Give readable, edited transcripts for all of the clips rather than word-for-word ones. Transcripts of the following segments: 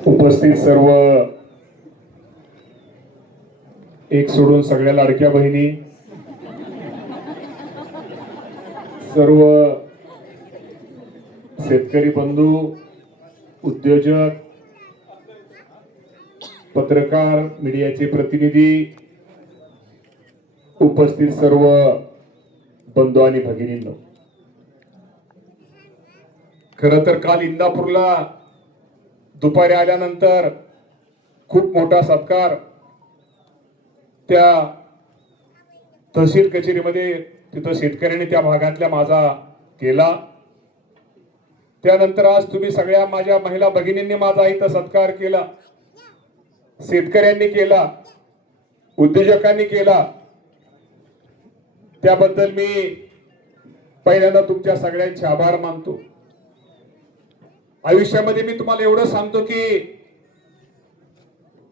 उपस्थित सर्व एक सोडून सगळ्या लाडक्या बहिणी, सर्व शेतकरी बंधू, उद्योजक, पत्रकार, मीडियाचे प्रतिनिधी, उपस्थित सर्व बंधू आणि भगिनींनो, खरं तर काल इंदापूरला दुपारी आल्यानंतर खूप मोठा सत्कार त्या तहसील कचेरीमध्ये तिथं शेतकऱ्यांनी त्या भागातल्या माझा केला। त्यानंतर आज तुम्ही सगळ्या माझ्या महिला भगिनींनी माझा इथं सत्कार केला, शेतकऱ्यांनी केला, उद्योजकांनी केला। त्याबद्दल मी पहिल्यांदा तुमच्या सगळ्यांचे आभार मानतो। आयुष्यामध्ये मी तुम्हाला एवढं सांगतो की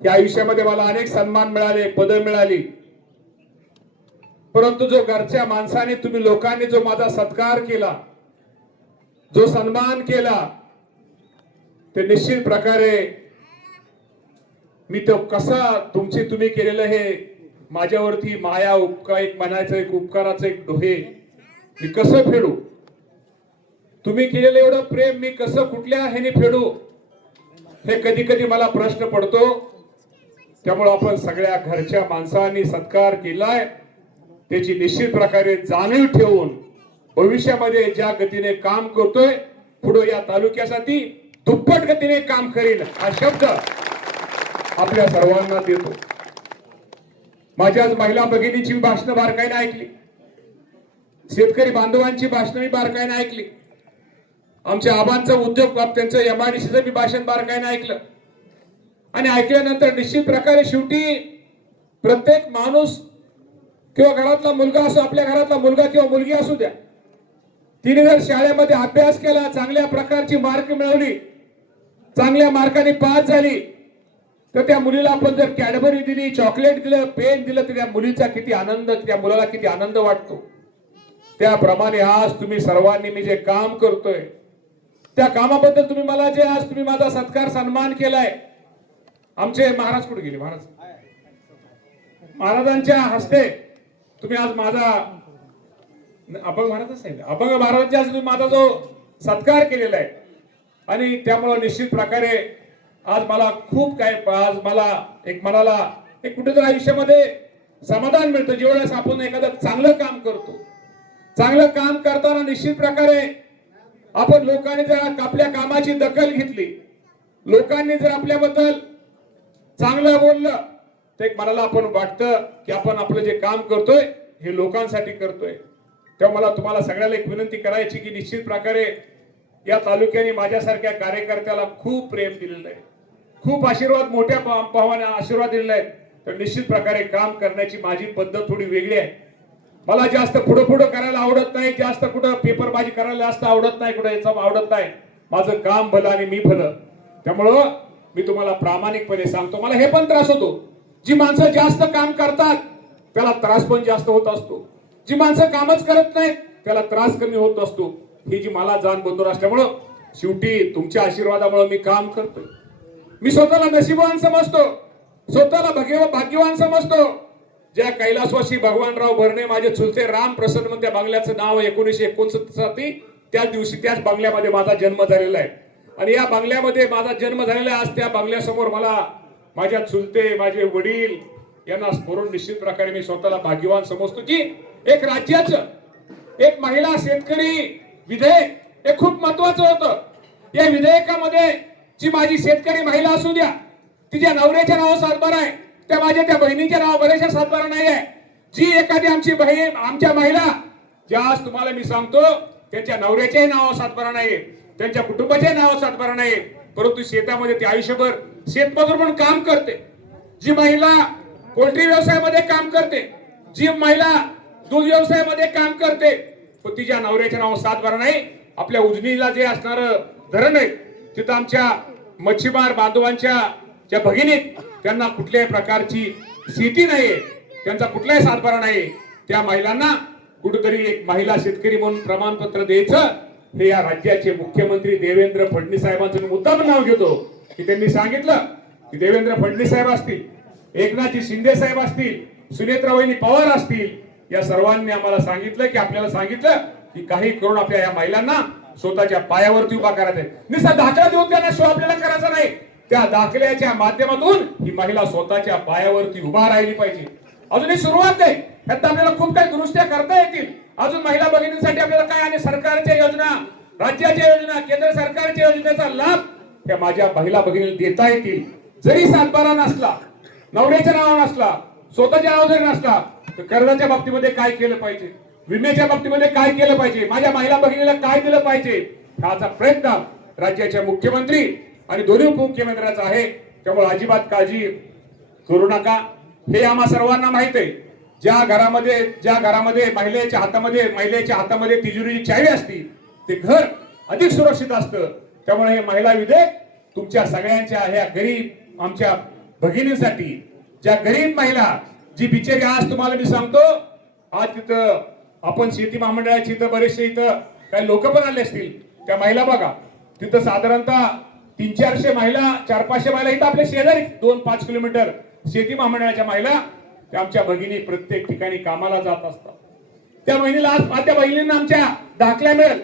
या आयुष्यामध्ये मला अनेक सन्मान मिळाले, पद मिळाली, परंतु जो घरच्या माणसाने, तुम्ही लोकांनी जो माझा सत्कार केला, जो सन्मान केला, ते निश्चित प्रकारे मी तो कसा तुम्ही केलेलं हे माझ्यावरती माया उपकार, एक म्हणायचं एक उपकाराचं एक डोहे मी कसं फेडू, तुम्ही केलेलं एवढं प्रेम मी कसं कुठल्या ह्याने फेडू, हे कधी कधी मला प्रश्न पडतो। त्यामुळे आपण सगळ्या घरच्या माणसांनी सत्कार केलाय त्याची निश्चित प्रकारे जाणीव ठेवून भविष्यामध्ये ज्या गतीने काम करतोय पुढे या तालुक्यासाठी दुप्पट गतीने काम करील हा शब्द आपल्या सर्वांना देतो। माझ्याच महिला भगिनीची भाषणं बारकाईने ऐकली, शेतकरी बांधवांची भाषणं मी बारकाईने ऐकली, आमच्या आबांचं उद्योग त्यांचं एमआयडीसीचं मी भाषण बारकाईने ऐकलं। आणि ऐकल्यानंतर निश्चित प्रकारे शेवटी प्रत्येक माणूस किंवा घरातला मुलगा असो, आपल्या घरातला मुलगा किंवा मुलगी असू द्या, तिने जर शाळेमध्ये अभ्यास केला, चांगल्या प्रकारची मार्क मिळवली, चांगल्या मार्काने पास झाली, तर त्या मुलीला आपण जर कॅडबरी दिली, चॉकलेट दिलं, पेन दिलं, तर त्या मुलीचा किती आनंद, त्या मुलाला किती आनंद वाटतो। त्याप्रमाणे आज तुम्ही सर्वांनी मी जे काम करतोय त्या कामाबद्दल तुम्ही मला जे आज तुम्ही माझा सत्कार सन्मान केलाय, आमचे महाराज कुठे गेले, महाराजांच्या हस्ते तुम्ही आज माझा अभंग महाराजच आहे, अभंग महाराजांच्या हस्ते तुम्ही माझा जो सत्कार केलेला आहे, आणि त्यामुळे निश्चित प्रकारे आज मला खूप काय, आज मला एक मनाला एक कुठेतरी आयुष्यामध्ये समाधान मिळतं जेवढ्यास आपण एखादं चांगलं काम करतो। चांगलं काम करताना निश्चित प्रकारे आपण लोकांनी जर आपल्या कामाची दखल घेतली, लोकांनी जर आपल्याबद्दल चांगलं बोललं, तर एक मनाला आपण वाटतं की आपण आपलं जे काम करतोय हे लोकांसाठी करतोय। तेव्हा मला तुम्हाला सगळ्याला एक विनंती करायची की निश्चित प्रकारे या तालुक्याने माझ्यासारख्या कार्यकर्त्याला खूप प्रेम दिलेलं आहे, खूप आशीर्वाद, मोठ्या भावाने आशीर्वाद दिलेला आहे। तर निश्चित प्रकारे काम करण्याची माझी पद्धत थोडी वेगळी आहे। मला जास्त पुढं करायला आवडत नाही, जास्त कुठं पेपरबाजी करायला जास्त आवडत नाही, कुठं याचं आवडत नाही। माझं काम भलं आणि मी भलं। त्यामुळं मी तुम्हाला प्रामाणिकपणे सांगतो, मला हे पण त्रास होतो, जी माणसं जास्त काम करतात त्याला त्रास पण जास्त होत असतो, जी माणसं कामच करत नाहीत त्याला त्रास कमी होत असतो। ही जी मला जाण बंधूर असल्यामुळं शेवटी तुमच्या आशीर्वादामुळे मी काम करतोय। मी स्वतःला नशीबवान समजतो, स्वतःला भाग्यवान समजतो। ज्या कैलासवासी भगवानराव भरणे माझे चुलते राम प्रसन्न त्या बंगल्याचं नाव 1969 साली त्याच दिवशी त्याच बंगल्यामध्ये माझा जन्म झालेला आहे, आणि या बंगल्यामध्ये माझा जन्म झालेला आहे। आज त्या बंगल्यासमोर मला माझ्या चुलते, माझे वडील यांना स्मरून निश्चित प्रकारे मी स्वतःला भाग्यवान समजतो की एक राज्याचं एक महिला शेतकरी विधेयक हे खूप महत्वाचं होतं। या विधेयकामध्ये जी माझी शेतकरी महिला असू द्या, तिच्या नवऱ्याच्या नावावर सातबारा आहे, त्या माझ्या त्या बहिणीच्या नावावर बऱ्याचशा सातबारा नाही आहे। जी एखादी आमची बहीण, आमच्या महिला ज्या आज तुम्हाला मी सांगतो त्यांच्या नवऱ्याच्याही नावावर सातबारा नाही, त्यांच्या कुटुंबाच्या नावावर सातबारा नाही, परंतु शेतामध्ये ते आयुष्यभर शेतमजूर म्हणून काम करते। जी महिला पोल्ट्री व्यवसायामध्ये काम करते, जी महिला दूध व्यवसायामध्ये काम करते, पण तिच्या नवऱ्याच्या नावावर सातबारा नाही। आपल्या उजनीला जे असणार धरण आहे तिथं आमच्या मच्छीमार बांधवांच्या ज्या भगिनीत त्यांना कुठल्याही प्रकारची शेती नाहीये, त्यांचा कुठलाही सातबारा नाही। त्या महिलांना कुठेतरी एक महिला शेतकरी म्हणून प्रमाणपत्र द्यायचं, हे या राज्याचे मुख्यमंत्री देवेंद्र फडणवीस साहेबांचं मुद्दाम नाव घेतो की त्यांनी सांगितलं की देवेंद्र फडणवीस साहेब असतील, एकनाथजी शिंदे साहेब असतील, सुनेत्राबाई पवार असतील, या सर्वांनी आम्हाला सांगितलं की आपल्याला सांगितलं की काही करून आपल्या या महिलांना स्वतःच्या पायावरती उभा करायचंय. नुसता दाखला देऊन त्यांना शो आपल्याला करायचा नाही, त्या दाखल्याच्या माध्यमातून ही महिला स्वतःच्या पायावरती उभा राहिली पाहिजे. अजूनही सुरुवात आहे, त्यात आपल्याला खूप काही दुरुस्त्या करता येतील. अजून महिला भगिनींसाठी आपल्याला काय आणि सरकारच्या योजना, राज्याच्या योजना, केंद्र सरकारच्या योजनेचा लाभ या माझ्या महिला भगिनीला देता येतील. जरी सातबारा नसला, नवऱ्याच्या नावावर नसला, स्वतःच्या नावावर जरी नसला, तर कर्जाच्या बाबतीमध्ये काय केलं पाहिजे, विम्याच्या बाबतीमध्ये काय केलं पाहिजे, माझ्या महिला भगिनीला काय दिलं पाहिजे, ह्याचा प्रयत्न राज्याचे मुख्यमंत्री आणि दोन्ही उपमुख्यमंत्र्यांचा आहे. त्यामुळे अजिबात काळजी करू नका. हे आम्हा सर्वांना माहित आहे, ज्या घरामध्ये महिलेच्या हातामध्ये तिजोरीची चावी असते ते घर अधिक सुरक्षित असतं. त्यामुळे हे महिला विधेयक तुमच्या सगळ्यांच्या ह्या गरीब आमच्या भगिनींसाठी, ज्या गरीब महिला जी बिचारी, आज तुम्हाला मी सांगतो, आज तिथं आपण शेती महामंडळाची इथं बरेचसे इथं काही लोक पण आले असतील, त्या महिला बघा तिथं साधारणतः 300-400 महिला, 400-500 महिला इथं आपल्या शेजारी 2-5 किलोमीटर शेती महामंडळाच्या महिला, त्या आमच्या भगिनी प्रत्येक ठिकाणी कामाला जात असतात. त्या बहिणींना आमच्या दाखल्या मिळेल,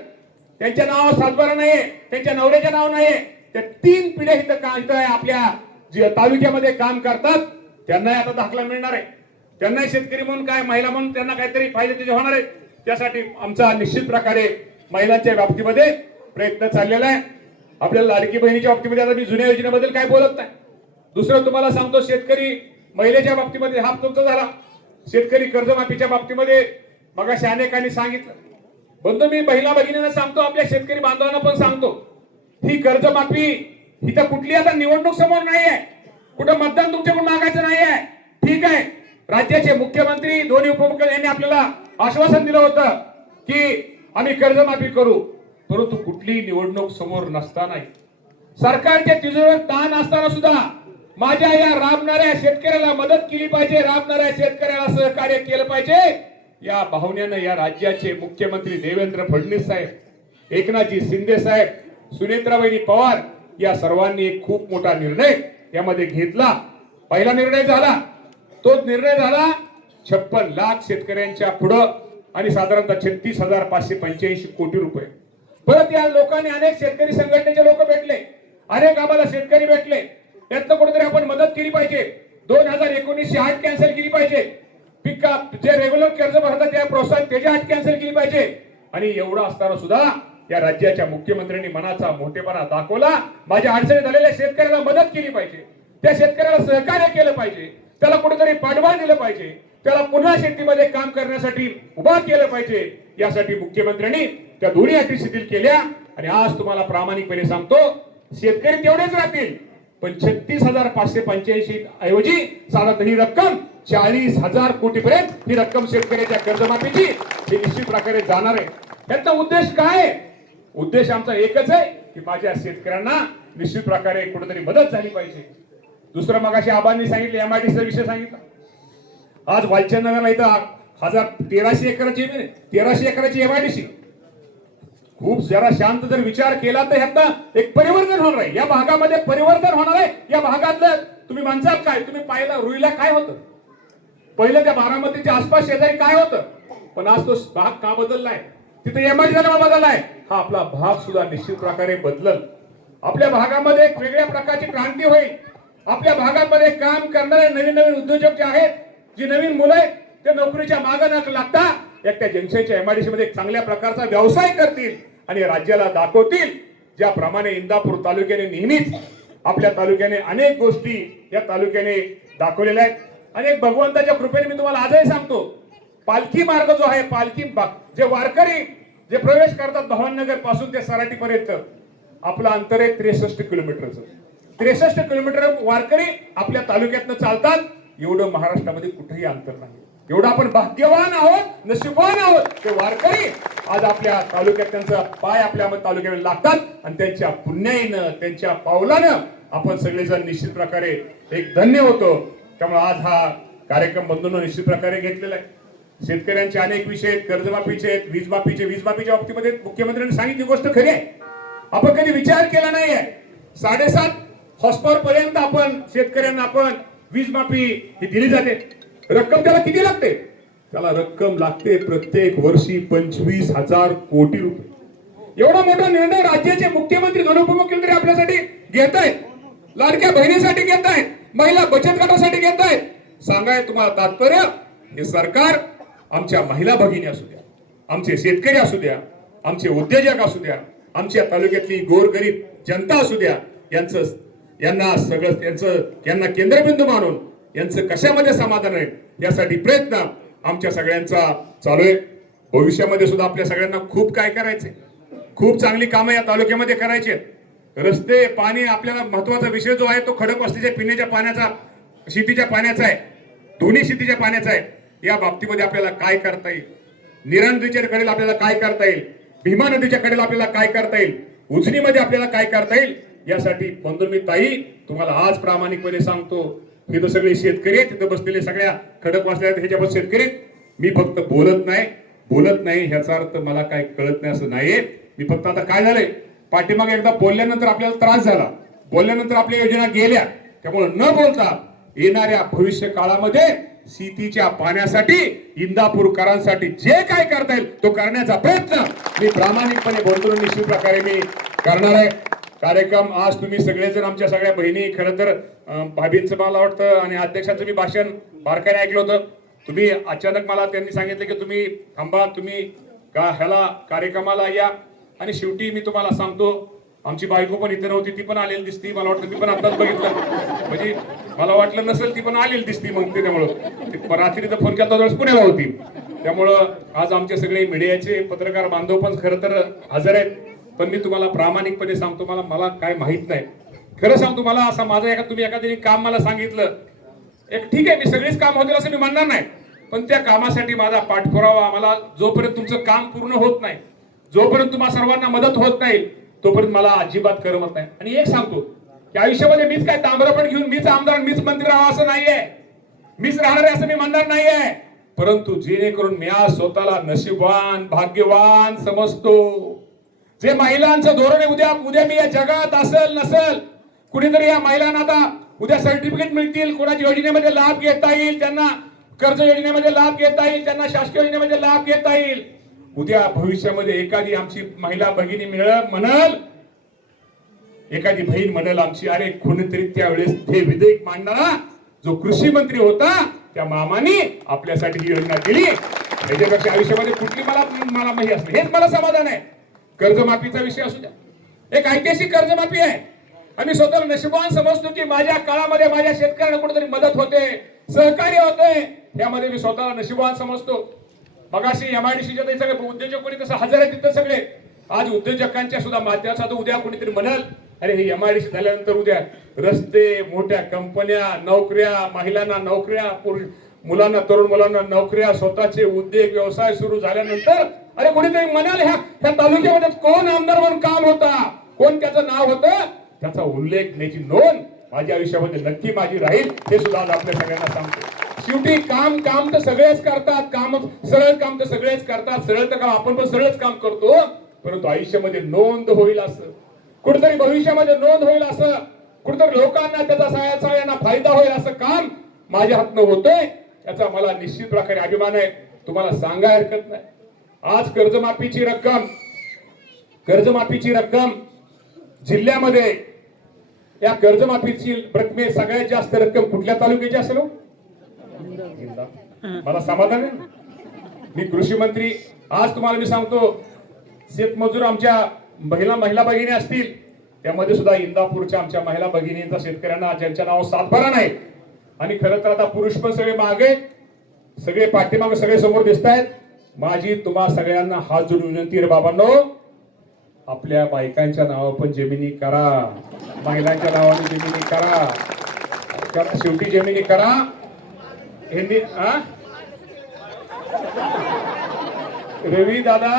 त्यांच्या नावावर सातबारा नाहीये, त्यांच्या नवऱ्याच्या नाव नाहीये, त्या 3 पिढ्या इथं आपल्या जे तालुक्यामध्ये काम करतात त्यांनाही आता दाखला मिळणार आहे. त्यांना शेतकरी म्हणून काय, महिला म्हणून त्यांना काहीतरी फायदे त्याचे होणार आहे. त्यासाठी आमचा निश्चित प्रकारे महिलांच्या बाबतीमध्ये प्रयत्न चाललेला आहे. आपल्याला लाडकी बहिणीच्या बाबतीमध्ये आता मी जुन्या योजनेबद्दल काय बोलत नाही. दुसरं तुम्हाला सांगतो, शेतकरी महिलेच्या बाबतीमध्ये हा तुमचा झाला. शेतकरी कर्जमाफीच्या बाबतीमध्ये मगाशी अनेकांनी सांगितलं. बंधू, मी महिला भगिनींना सांगतो, आपल्या शेतकरी बांधवांना पण सांगतो, ही कर्जमाफी ही तर कुठली आता निवडणूक समोर नाही आहे, कुठं मतदान तुमच्याकडून मागायचं नाही आहे. ठीक आहे, राज्याचे मुख्यमंत्री, दोन्ही उपमुख्यमंत्री यांनी आपल्याला आश्वासन दिलं होतं की आम्ही कर्जमाफी करू, परंतु कुठली निवडणूक समोर नसताना, सरकारच्या तिजोरीवर ताण असताना सुद्धा माझ्या या राबणाऱ्या शेतकऱ्याला मदत केली पाहिजे, राबणाऱ्या शेतकऱ्याला सहकार्य केलं पाहिजे, या भावनेनं या राज्याचे मुख्यमंत्री देवेंद्र फडणवीस साहेब, एकनाथजी शिंदे साहेब, सुनेत्राबाई पवार या सर्वांनी एक खूप मोठा निर्णय यामध्ये घेतला. पहिला निर्णय झाला, तो निर्णय झाला 56 लाख शेतकऱ्यांच्या पुढं आणि साधारणतः 36,585 कोटी रुपये. परत या लोकांनी अनेक शेतकरी संघटनेचे लोक भेटले, अनेक आम्हाला शेतकरी भेटले, त्यातनं कुठेतरी आपण मदत केली पाहिजे. 2019ची अट कॅन्सल केली पाहिजे, पिका जे रेग्युलर कर्ज भरतात त्या प्रोत्साहन त्याची अट कॅन्सल केली पाहिजे. आणि एवढं असताना सुद्धा या राज्याच्या मुख्यमंत्र्यांनी मनाचा मोठेपणा दाखवला. माझ्या अडचणीत झालेल्या शेतकऱ्याला मदत केली पाहिजे, त्या शेतकऱ्याला सहकार्य केलं पाहिजे, त्याला कुठेतरी पाठबळ दिलं पाहिजे, त्याला पुन्हा शेतीमध्ये काम करण्यासाठी उभा केलं पाहिजे. यासाठी मुख्यमंत्र्यांनी त्या दोन्ही अटी शिथिल केल्या. आणि आज तुम्हाला प्रामाणिकपणे सांगतो, शेतकरी तेवढेच राहतील, पण 36,585 ऐवजी साधारण ही रक्कम 40,000 कोटी पर्यंत ही रक्कम शेतकऱ्याच्या कर्जमाफीची ही निश्चित प्रकारे जाणार आहे. याचा उद्देश काय? उद्देश आमचा एकच आहे की माझ्या शेतकऱ्यांना निश्चित प्रकारे कुठेतरी मदत झाली पाहिजे. दुसरं मगाशी आबांनी सांगितलं, एमआयडीसीचा विषय सांगितला. आज वालचंदनगरला इथं 1300 एकराची 1300 एकराची एमआयडीसी. खूप जरा शांत जर विचार केला तर ह्यात एक परिवर्तन होणार आहे, या भागामध्ये परिवर्तन होणार आहे. या भागातलं तुम्ही म्हणसाल काय, तुम्ही पाहिलं रुईला काय होतं, पहिलं त्या बारामतीच्या आसपास शेजारी काय होतं, पण आज तो भाग का बदललाय, तिथे एमआयडीसी बदललाय. हा आपला भाग सुद्धा निश्चित प्रकारे बदलल. आपल्या भागामध्ये एक वेगळ्या प्रकारची क्रांती होईल. आपल्या भागामध्ये काम करणारे नवीन नवीन उद्योजक जे आहेत, जी नवीन मुलं आहेत, ते नोकरीच्या मागे न लागता एकट्या जंक्शनच्या एमआयडीसी मध्ये एक चांगल्या प्रकारचा व्यवसाय करतील आणि राज्याला दाखवतील. ज्याप्रमाणे इंदापूर तालुक्याने नेहमीच आपल्या तालुक्याने अनेक गोष्टी या तालुक्याने दाखवलेल्या आहेत. अनेक भगवंताच्या कृपेने मी तुम्हाला आजही सांगतो, पालखी मार्ग जो आहे, पालखी जे वारकरी जे प्रवेश करतात भवानीनगर पासून ते सराटी पर्यंत, आपलं अंतर आहे 63 किलोमीटरचं. 63 किलोमीटर वारकरी आपल्या तालुक्यातनं चालतात. एवढं महाराष्ट्रामध्ये कुठेही अंतर नाही. एवढं आपण भाग्यवान आहोत, नशीबवान आहोत. ते वारकरी आज आपल्या तालुक्यात त्यांचा पाय आपल्या तालुक्यात लागतात आणि त्यांच्या पुण्याईनं, त्यांच्या पावलानं आपण सगळेजण निश्चित प्रकारे एक धन्य होतो. त्यामुळे आज हा कार्यक्रम बंधूंनो निश्चित प्रकारे घेतलेला आहे. शेतकऱ्यांचे अनेक विषय आहेत, कर्जमाफीचे आहेत, वीजमाफीच्या बाबतीमध्ये मुख्यमंत्र्यांनी सांगितली गोष्ट खरी आहे. आपण कधी विचार केला नाहीये. 7.5 हॉस्पॉवर पर्यंत आपण शेतकऱ्यांना आपण वीज माफी ही दिली जाते. रक्कम त्याला किती लागते? त्याला रक्कम लागते प्रत्येक वर्षी 25,000 कोटी रुपये. एवढा मोठा निर्णय राज्याचे मुख्यमंत्री आणि उपमुख्यमंत्री आपल्यासाठी घेत आहेत. लाडक्या बहिणीसाठी घेत आहेत, महिला बचत गटासाठी घेत आहेत. सांगाय तुम्हाला तात्पर्य, हे सरकार आमच्या महिला भगिनी असू द्या, आमचे शेतकरी असू द्या, आमचे उद्योजक असू द्या, आमच्या तालुक्यातली गोरगरीब जनता असू द्या, यांना केंद्रबिंदू मानून यांचं कशामध्ये समाधान आहे यासाठी प्रयत्न आमच्या सगळ्यांचा चालू आहे. भविष्यामध्ये सुद्धा आपल्या सगळ्यांना खूप काय करायचंय, खूप चांगली कामं या तालुक्यामध्ये करायची आहेत. रस्ते, पाणी, आपल्याला महत्वाचा विषय जो आहे तो खडकवासलीच्या पिण्याच्या पाण्याचा, शेतीच्या पाण्याचा आहे, दोन्ही शेतीच्या पाण्याचा आहे. या बाबतीमध्ये आपल्याला काय करता येईल, नीरा नदीच्या कडेला आपल्याला काय करता येईल, भीमा नदीच्या कडेला आपल्याला काय करता येईल, उजनीमध्ये आपल्याला काय करता येईल, यासाठी बंधू ताई तुम्हाला आज प्रामाणिकपणे सांगतो, तिथं सगळे शेतकरी आहेत, तिथं बसलेले सगळ्या खडकवासल्या ह्याच्यावर शेतकरी. मी फक्त बोलत नाही ह्याचा अर्थ मला काय कळत नाही असं नाहीये. मी फक्त आता काय झालंय, पाठीमागे एकदा बोलल्यानंतर आपल्याला त्रास झाला, बोलल्यानंतर आपल्या योजना गेल्या, त्यामुळे न बोलता येणाऱ्या भविष्य काळामध्ये शेतीच्या पाण्यासाठी, इंदापूरकरांसाठी जे काय करता येईल तो करण्याचा प्रयत्न मी प्रामाणिकपणे बोलतो, निश्चित प्रकारे मी करणार आहे. कार्यक्रम आज तुम्ही सगळेजण, आमच्या सगळ्या बहिणी, खरं तर भाभींचं मला वाटतं आणि अध्यक्षांचं मी भाषण बारकाईने ऐकलं होतं. तुम्ही अचानक मला त्यांनी सांगितलं की तुम्ही थांबा, तुम्ही ह्याला कार्यक्रमाला या. आणि शेवटी मी तुम्हाला सांगतो, आमची बायको पण इथे नव्हती, ती पण आलेली दिसती. मला वाटतं ती पण आताच बघितलं, म्हणजे मला वाटलं नसेल ती पण आलेली दिसती. मग त्यामुळं रात्री तर फोन केला तर पुण्याला होती. त्यामुळं आज आमचे सगळे मीडियाचे पत्रकार बांधव पण खरं तर हजर आहेत. पण मी तुम्हाला प्रामाणिकपणे सांगतो, मला काय माहित नाही, खरं सांगतो. मला असं माझं तुम्ही एखाद्याने काम मला सांगितलं, एक ठीक आहे, मी सगळीच काम होतील असं मी म्हणणार नाही, पण त्या कामासाठी माझा पाठपुरावा, मला जोपर्यंत तुमचं काम पूर्ण होत नाही, जोपर्यंत तुम्हाला सर्वांना मदत होत नाही, तोपर्यंत मला अजिबात करमत नाही. आणि एक सांगतो की आयुष्यामध्ये मीच काय तांबरपण घेऊन मीच आमदार मीच मंत्री राहावं असं नाहीये, मीच राहणार आहे असं मी म्हणणार नाहीये. परंतु जेणेकरून मी आज स्वतःला नशीबवान, भाग्यवान समजतो. जे महिलांचं धोरण आहे, उद्या मी या जगात असेल नसेल, कुणीतरी या महिलांना आता उद्या सर्टिफिकेट मिळतील, कोणाच्या योजनेमध्ये लाभ घेता येईल, त्यांना कर्ज योजनेमध्ये लाभ घेता येईल, त्यांना शासकीय योजनेमध्ये लाभ घेता येईल. उद्या भविष्यामध्ये एखादी आमची महिला भगिनी म्हणल, एखादी बहीण म्हणल आमची, अरे कोणीतरी त्यावेळेस ते विधेयक मांडणारा जो कृषी मंत्री होता त्या मामाने आपल्यासाठी ही योजना दिली. त्याच्यापेक्षा आयुष्यामध्ये कुठली मला माहिती असते, हेच मला समाधान आहे. कर्जमाफीचा विषय असू द्या, एक ऐतिहासिक कर्जमाफी आहे. आम्ही स्वतःला नशिबान समजतो की माझ्या काळामध्ये माझ्या शेतकऱ्यांना कुठेतरी मदत होते, सहकार्य होते, यामध्ये मी स्वतःला नशिबान समजतो. मगाशी MIDCच्या सगळे उद्योजक कोणी कसं हजर आहे तिथं सगळे. आज उद्योजकांच्या सुद्धा माध्यमातून उद्या कोणीतरी म्हणाल, अरे हे MIDC झाल्यानंतर उद्या रस्ते, मोठ्या कंपन्या, नोकऱ्या, महिलांना नोकऱ्या, मुलांना, तरुण मुलांना नोकऱ्या, स्वतःचे उद्योग व्यवसाय सुरू झाल्यानंतर अरे कोणीतरी म्हणाल ह्या तालुक्यामध्ये कोण आमदार म्हणून काम होता, कोण त्याचं नाव होतं, त्याचा उल्लेख, त्याची नोंद माझ्या आयुष्यामध्ये नक्की माझी राहील, हे सुद्धा आज आपल्या सगळ्यांना सांगतो. शेवटी काम तर सगळेच करतात, सरळ काम तर सगळेच करतात, सरळ तर काम आपण पण सरळच काम करतो, परंतु आयुष्यामध्ये नोंद होईल असं, कुठेतरी भविष्यामध्ये नोंद होईल असं, कुठेतरी लोकांना त्याचा सगळ्यांना फायदा होईल असं काम माझ्या हातनं होतंय, याचा मला निश्चित प्रकारे अभिमान आहे. तुम्हाला सांगाय हरकत नाही. आज कर्जमाफीची रक्कम जिल्ह्यामध्ये, या कर्जमाफीची रक्कमे सगळ्यात जास्त रक्कम कुठल्या तालुक्याची असेल? मला समाधान आहे. मी कृषी मंत्री, आज तुम्हाला मी सांगतो, शेतमजूर आमच्या महिला भगिनी असतील, त्यामध्ये सुद्धा इंदापूरच्या आमच्या महिला भगिनींचा शेतकऱ्यांना ज्यांच्या नाव सातबारा नाही, आणि खरं तर आता पुरुष पण सगळे मागे, सगळे पाठीमागे, सगळे समोर दिसत आहेत. माझी तुम्हा सगळ्यांना हात जोडून विनंती आहे, बाबांनो, आपल्या बायकांच्या नावावर पण जमिनी करा, महिलांच्या नावाने जमिनी करा, शेवटी जमिनी करा. रवी दादा,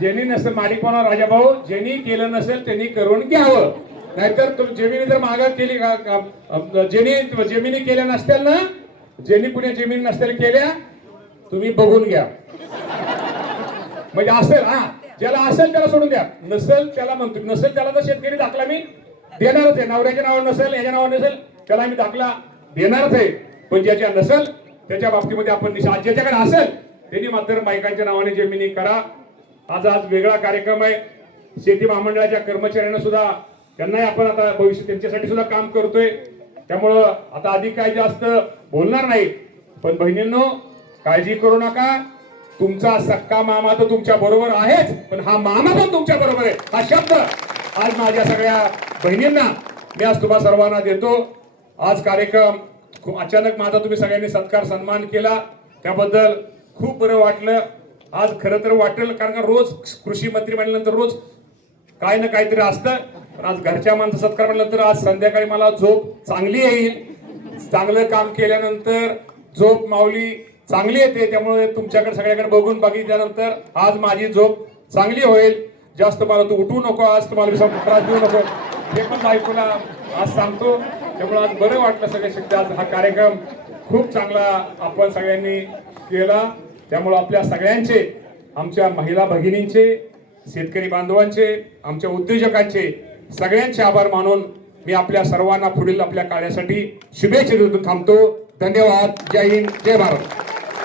ज्यांनी नसेल माडिकपणा, राजाभाऊ, ज्यांनी केलं नसेल त्यांनी करून घ्यावं, नाहीतर जमिनी जर मागं केली, ज्यांनी जमिनी केल्या नसत्याल ना, ज्यांनी पुणे जमिनी नसत्याल केल्या, तुम्ही बघून घ्या. म्हणजे असेल, ज्याला असेल त्याला सोडून द्या, नसेल त्याला म्हणतो, नसेल त्याला तर शेतकरी दाखला मी देणारच आहे. नवऱ्याच्या नावावर नसेल, याच्या नावावर नसेल, त्याला आम्ही दाखला देणारच आहे. पण ज्याच्या नसेल त्याच्या बाबतीमध्ये आपण आज ज्याच्याकडे असेल त्यांनी मात्र बायकांच्या नावाने जमिनी करा. आज वेगळा कार्यक्रम आहे. शेती महामंडळाच्या कर्मचाऱ्यांना सुद्धा त्यांनाही आपण आता भविष्य त्यांच्यासाठी सुद्धा काम करतोय. त्यामुळं आता अधिक काही जास्त बोलणार नाही. पण बहिणींनो, काळजी करू नका. तुमचा सक्का मामा तर तुमच्या बरोबर आहेच, पण हा मामा पण तुमच्या बरोबर आहे. हा शब्द आज माझ्या सगळ्या बहिणींना मी आज तुम्हा सर्वांना देतो. आज कार्यक्रम अचानक माझा तुम्ही सगळ्यांनी सत्कार सन्मान केला, त्याबद्दल खूप बरं वाटलं. आज खरं तर वाटेल, कारण का रोज कृषी मंत्री म्हणल्यानंतर रोज काय ना काहीतरी असतं, पण आज घरच्या माणसं सत्कार म्हणल्यानंतर आज संध्याकाळी मला झोप चांगली येईल. चांगलं काम केल्यानंतर झोप माऊली चांगली येते. त्यामुळे तुमच्याकडे सगळ्याकडे बघून बघितल्यानंतर आज माझी झोप चांगली होईल. जास्त मला तू उठवू नको, आज तुम्हाला त्रास देऊ नको, हे पण बायकोला आज सांगतो. त्यामुळे आज बरं वाटलं सगळे शक्य. आज हा कार्यक्रम खूप चांगला आपण सगळ्यांनी केला. त्यामुळे आपल्या सगळ्यांचे, आमच्या महिला भगिनींचे, शेतकरी बांधवांचे, आमच्या उद्योजकांचे सगळ्यांचे आभार मानून मी आपल्या सर्वांना पुढील आपल्या कार्यासाठी शुभेच्छा देऊन थांबतो. धन्यवाद. जय हिंद, जय भारत.